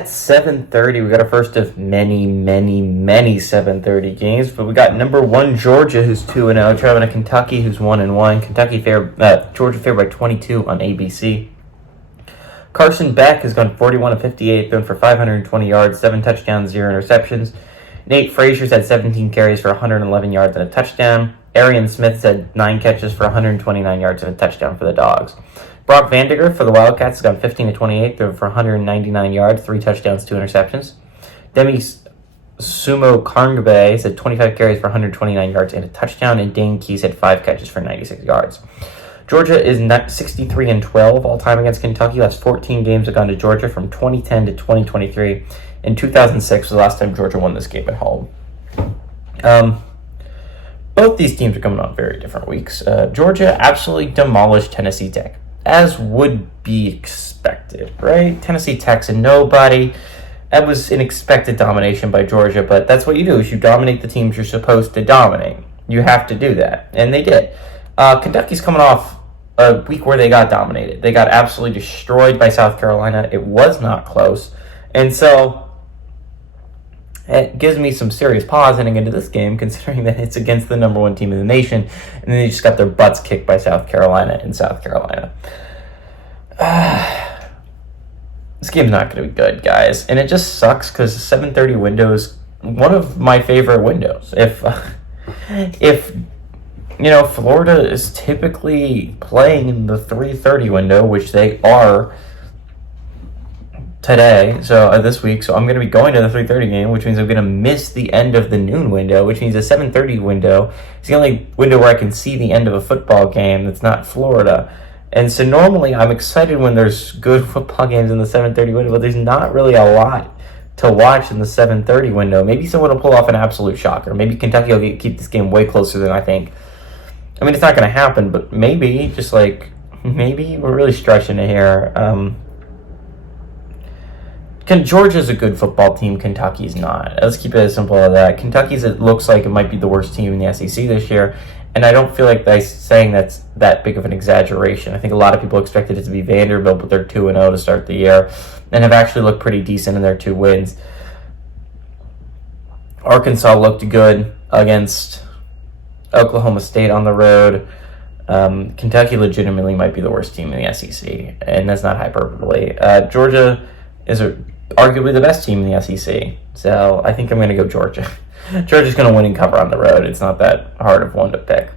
At 7:30, we got our first of many, many, many 7:30 games. But we got number one Georgia, who's 2-0, traveling to Kentucky, who's 1-1. Georgia favored by 22 on ABC. Carson Beck has gone 41 of 58, thrown for 520 yards, 7 touchdowns, 0 interceptions. Nate Frazier's had 17 carries for 111 yards and a touchdown. Arian Smith's had 9 catches for 129 yards and a touchdown for the Dogs. Brock Vandiger for the Wildcats has gone 15 of 28, thrown for 199 yards, 3 touchdowns, 2 interceptions. Demi Sumo Karngbe has had 25 carries for 129 yards and a touchdown, and Dane Keys had 5 catches for 96 yards. Georgia is 63-12 all time against Kentucky. Last 14 games have gone to Georgia from 2010 to 2023. In 2006 was the last time Georgia won this game at home. Both these teams are coming on very different weeks. Georgia absolutely demolished Tennessee Tech, as would be expected, right? Tennessee Tech's a nobody. That was an expected domination by Georgia, but that's what you do, is you dominate the teams you're supposed to dominate. You have to do that, and they did. Kentucky's coming off a week where they got dominated. They got absolutely destroyed by South Carolina. It was not close, and so it gives me some serious pause heading into this game, considering that it's against the number one team in the nation, and then they just got their butts kicked by South Carolina in South Carolina. This game's not going to be good, guys, and it just sucks because the 7:30 window is one of my favorite windows. If Florida is typically playing in the 3:30 window, which they are today, this week, so I'm going to be going to the 3:30 game, which means I'm going to miss the end of the noon window, which means the 7:30 window is the only window where I can see the end of a football game that's not Florida. And so normally I'm excited when there's good football games in the 7:30 window, but there's not really a lot to watch in the 7:30 window. Maybe someone will pull off an absolute shocker. Maybe Kentucky will keep this game way closer than I think. I mean, it's not going to happen, but maybe we're really stretching it here. Georgia's a good football team. Kentucky's not. Let's keep it as simple as that. It looks like it might be the worst team in the SEC this year, and I don't feel like saying that's that big of an exaggeration. I think a lot of people expected it to be Vanderbilt, but they're 2-0 to start the year, and have actually looked pretty decent in their 2 wins. Arkansas looked good against Oklahoma State on the road. Kentucky legitimately might be the worst team in the SEC, and that's not hyperbole. Georgia is arguably the best team in the SEC, so I think I'm going to go Georgia. Georgia's going to win and cover on the road. It's not that hard of one to pick.